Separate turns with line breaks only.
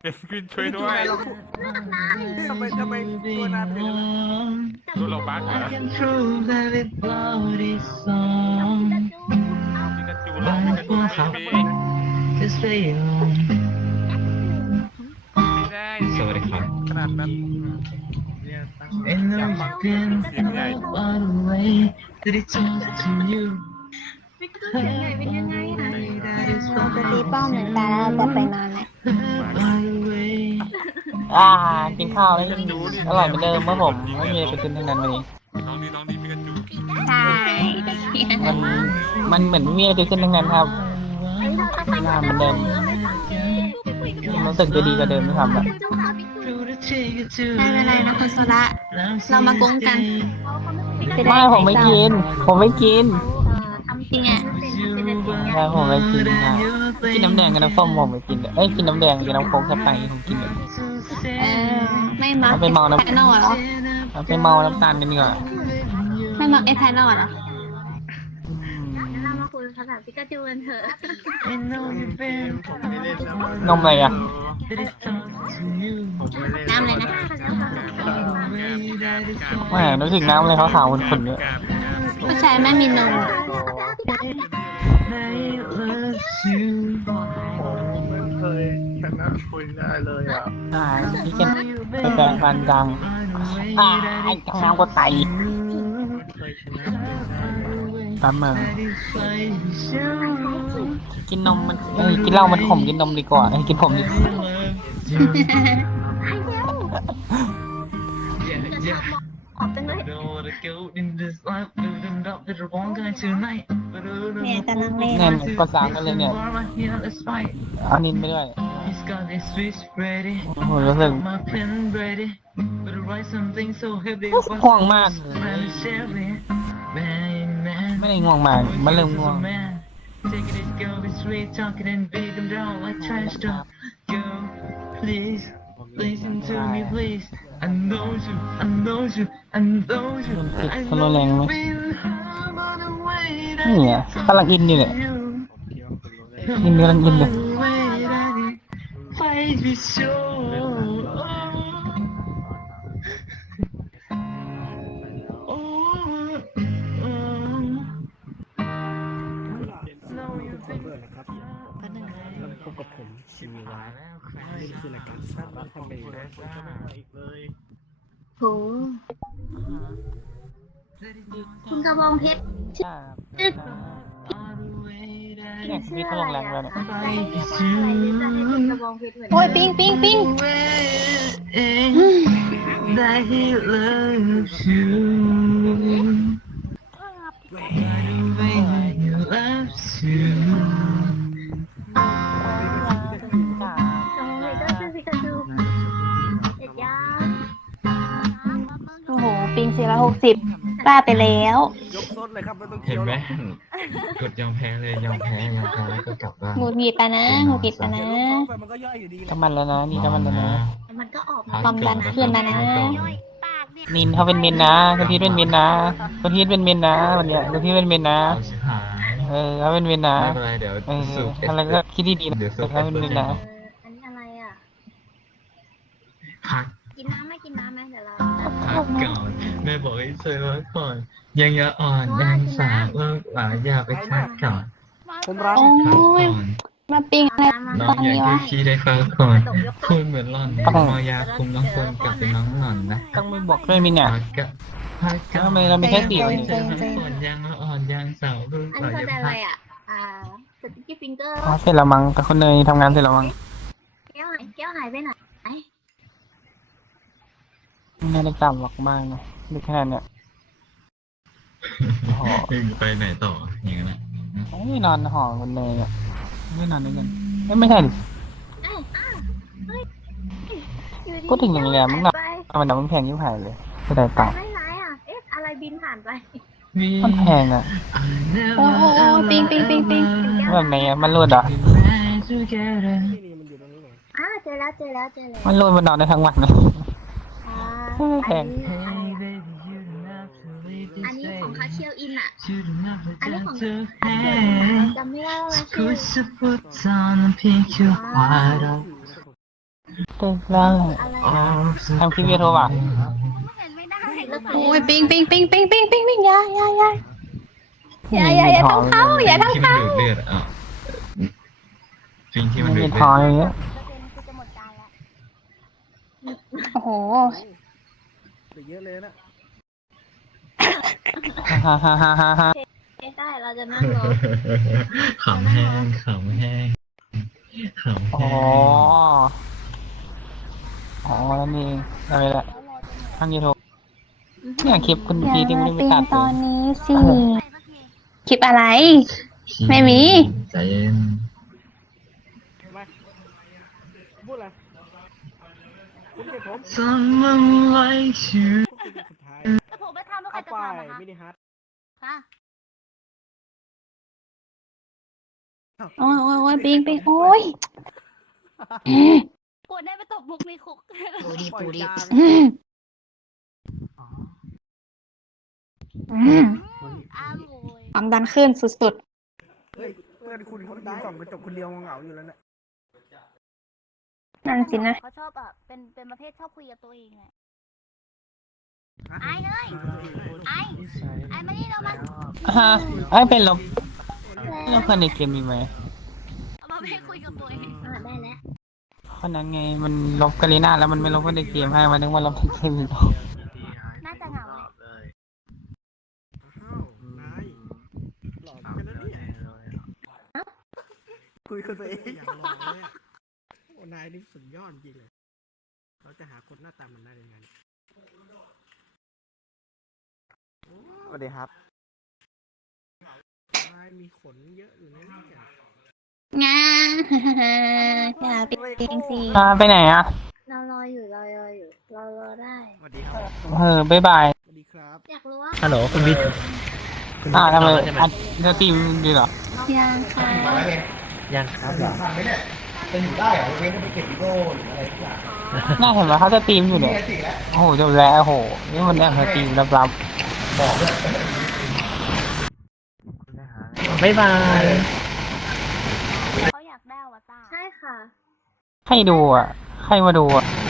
ขึ้นช่วยด้วย
ทำไมตัวนายเป็นอย่างนั้น
ตัวเราบั๊กเหรอปิกาจูร้องปิกาจูไม่เพลงไม่ได้
สวัสดีครับ
ขนาดนั้นอยากฟังเสียงใหญ่
เป็นยังไงอ่ะเราจะตีป้อมเหมือนกันแล้วจะไปนอนไหน
กินข้าวแล้วอร่อยเหมือนเดิมครับผมไม่มีอะไรเกิดขึ้นทั้งนั้นวันนี้
น้องนี่ปิกาจู
ใช่
มันเหมือนไม่มีอะไรเกิดขึ้นทั้งนั้นครับหน้าเหมือนเดิมรู้สึกจะดีกว่าเดิมที่ทำอะ
ไม่เป็นไรนะคุณโซละเรามากงกัน
ไม่ผมไม่กิน
ทำจริงอ่ะ
ใช่ผมไม่กินนะกินน้ำแดงกับน้ำส้มผมไม่กินเลยกินน้ำแดงกับน้ำโค้กแค่ไปผมกินเลย
ไม่มา
เอาไปเมาน้ำ
ไทนอลเหรอ
เอาไปเมาน้ำตาลกันดีกว่า
ไม่มาไอไทนอลเหรอ
เรามาคุยภาษาปิกาจูกันเถอะ
นมอะไรอ่ะ
น้ำเลยนะ
ไม่นึกถึงน้ำอะไรขาวๆขุ่นๆเนี่ย
ผู้ชายไม่มีนม
ไม่เคยชนะคุยได้เลยอ่ะ
พี่เกนไปแปลงฟันจังไอ้ทางน้ำก็ไตตามมากินนมมันกินเหล้ามันขมกินนมดีกว่ากินผมดีกว่า
ออกจังเลย
เนี่ยกำลังเล่น
เนี่ยภาษากันเลยเนี่ยเอานินไปด้วยโอ้โหรู้สึกง่วงมากไม่ได้ง่วงมากมันเริ่มง่วง Listen to me please I know you I know you I know you มันแรงไหมนี่ไงกำลังอินอยู่เนี่ยอินกำลังอินเลย
พบกับผมชิมิวะนี่คือรายการสาระทำเป็นนะคนก็ไม่มาอีกเลย
โหคุณกระบองเพชร
เนี่ยมีทะลงแรงแล้วเนี่ย
คุณกระบองเพชรเหมือน
โอ้ยปิ้งปิ้งปิ้ง
ปิกาจูเด็ดยา
โอ้โหปิ้ง460ป้าไปแล้ว
ยกซดเลยครับไม่ต้อง
เห็
เคี้
น
ยว
ไหมกดยอมแพ้เลยยอมแพ้แล้วก็กลับบ้าน
หงุดหงิดปะนะหงุดหงิดปะนะ
ไปมันก็ย่อยอยู่ดี
ก็มันแล้วนะนี่ก็มันแล้วนะ
มันก็ออก
ความดันขึ้นแล้วนะ
นินเขาเป็นเมนนะกะทิเป็นเมนนะกะทิเป็นเมนนะวันเนี้ยกะทิเป็นเมนนะ
เอาชิบหาย
เขาเป็นเมนนะ
ไม่เป็นไรเดี๋ยวสูบ
อะไรก็คิดดีๆนะเขาเป็นเมนนะ
อันนี้อะไรอ่ะ
พัก
กินน้ำไหมเดี๋ยวเรา
พักก่อนแม่บอกให้เซอร์พักก่อนยังอย่าอ่อนยังสาวเลิกหลายอย่าไปพักก่อน
ผมรัก
โอ้
พัก
ย
ก่อน
มาปิ้งอะไร
น้องอยากให้พี่ได้พักก่อนคุณเหมือนหล่อนมายาคุมน้องคนกลับเป็นน้องหล่อนนะ
ต้องไม่บอกด้วยมินเนี่ย
พักก็พักก็
ทำไมเรามีแค่สี่คน
เจอพักก่อนยังอ่อนยังสาวเลิก
อัน
หลาย
นี้
อย่า
คืออะไร
พัก
อ่ะสติ๊กเกอร์ฟิงเกอร์
เสร็จแล้วมั้งแต่คนเนยทำงานเสร็จแล้วมั้ง
แก้วหายไปไหน
ไม่ได้จำหรอกมากนะดูแค่เนี่ยโอ้โห
ไปไหนต่ออย่างนั้นนะ
ไม่นอนหอคนเนยอ่ะไม่นอนด้วยกันไม่ใช่ดิพูดถึงโรงแรมมึงหนักมันหนักมันแพงยิ่งหายเลยไม่ได้ตังค์
ไม่ร้ายอ่ะเอ๊ะอะไรบินผ่านไป
มันแพงอ่ะ
โอ้โหปิ้งปิ้งปิ้งปิ้ง
แบบไหนอ่ะมันรูดอ่ะ
ที่นี่มันอยู่ตรงนี้ไง
เจอแล้ว
มันรูดมันนอนได้ทั้งวันเลย แพง
อันนี้ของคาเชียวอินอ่ะ อันนี้ของจำไม่ได้ว่าชื่อ
ได้
อะไร
ทำคลิปวิดีโอว่ะ
ไม่เห็นไม่ได้แล้ว
โอ้ยปิงอย่าทำเขาอย่าทำ
ที่มันดูดเลือดอ่ะฟิงที่มัน
ไม่
ดูด
มี
เลื
ท
อ
อง
ด
อย่างเงี้ย
กูจะหมดการแล้ว
โอ้โห
เหลือเยอะเลยนะ
ฮ่าฮ่าฮ่าฮ่าฮ่า
ไม่ได้เราจะนั่งรอ
ขำแห้งขำแห้งขำ
อ๋อ
แห้ง
อ๋อนั่นเองอะไรละทำยูทูบเนี่ยคลิปคุณ
อย่า
พีที่ไม่
มา
ได้ไป
ปิง
ตัด
ต
เล
อน
ย
นี้สิ
ใส่สักที
คลิปอะไร ไม่มี
ใจเย็น
มาพูดอะไรคุณเก็บผม
Someone like you
คุณเป็นสุดท้าย
แต่ผมไม่ทำแล้วใคร
เอา
จะ
ไป
ทำอะคะ
มินิฮัท
ค่ะ
โอ้ยปิงโอ้ย
กดได้ไปตบมุกในคุก
ปล่อยจาง
อ้าวโวย
ความดันขึ้นสุด
เฮ้ยเพื่อนคุณเขายืนส่องกระจกคนเดียวเหงาอยู่แล้วเนี่ย
ๆนั่นสินะ
เขาชอบอ่ะเป็นประเภทชอบคุยกับตัวเองไงไอ้เลยไอ้มานี่เรามา
ฮะไอ้ยเป็นลบเราเพื่อนในเกมมีไหม
เอามาให้คุยกับตัวเองได้แล้ว
คนนั้นไงมันลบกาลีน่าแล้วมันไม่ลบเพื่อนในเกมให้มันนึกว่าลบในเกมอีก
น่าจะเหงาแหละ
อ้าวนายหล่อเหมือนกันนะเนี่ยคุยกับตัวเองอย่างหล่อเลยอะโอ้นายนี่สุดยอดจริงเลยเราจะหาคนหน้าตามันได้ยังไง
สวัสดีครับ
นายมีขนเยอะอยู่นะเนี่ย
งาอย่าปิงสิ
ไปไหนอ่ะ
เรารออยู่เรารอได้
สวัสดีครับ
บ๊ายบาย
สวัสดีครับ
อยากรู้ว่า
ฮัลโหลคุณวิทย์
ทำไมอัดเธอตีมดีเหรอ
ยังค่ะ
ยังครับ
น่าเห็นไหมเขาจะตีมอยู่เนี่ยโอ้โหจบแล้วโอ้โหนี่มันแอบเธอตีมลับ
บ๊ายบาย
เขาอยากได้อวตารใช่ค่ะ
ๆให้ดูอ่ะ ให้มาดูอ่ะ